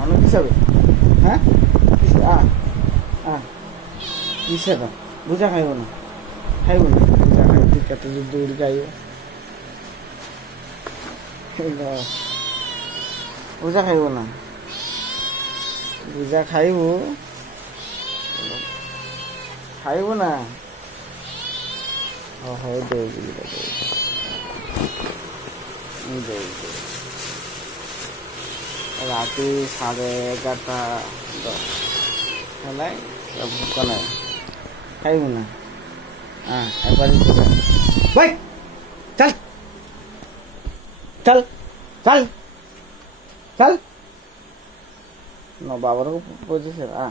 অন্য কিস হবে হ্যাঁ কিসে না বুঝা খাইব না বুঝা খাইব ঠিক এত দৌড়ি খাইব বুঝা খাইব না বুঝা খাইব না হয়ে দৌড়ি রাতে 11:30 10 খেলায় ভুক নাই খাইব না একবার ভাই চল চল চল চল না বাবারও বুঝেছে না